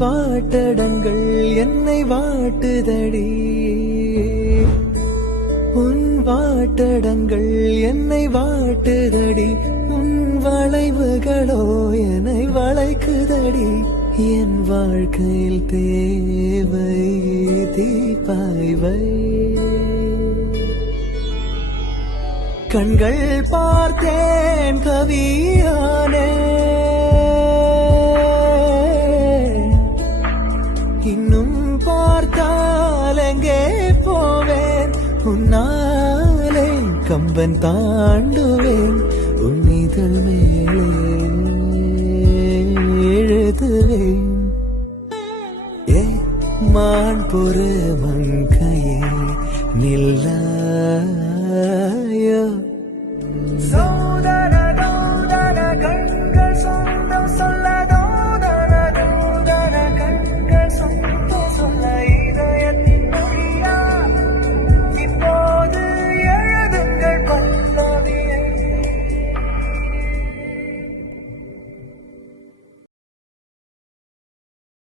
வாட்டடங்கள் என்னை வாட்டுதடி உன் வாட்டடங்கள் என்னை வாட்டுதடி உன் வளைவுகளோ என்னை வளைக்குதடி என் வாழ்க்கையில் தேவை தீபாய்வை கண்கள் பார்த்தேன் கவியானே இன்னும் பார்த்தால் எங்கே போவேன் உன்னாலே கம்பன் தாண்டுவேன் உன் இதழ் மேலே எழுதுவேன் மான் பொறு மங்கையே நில்லா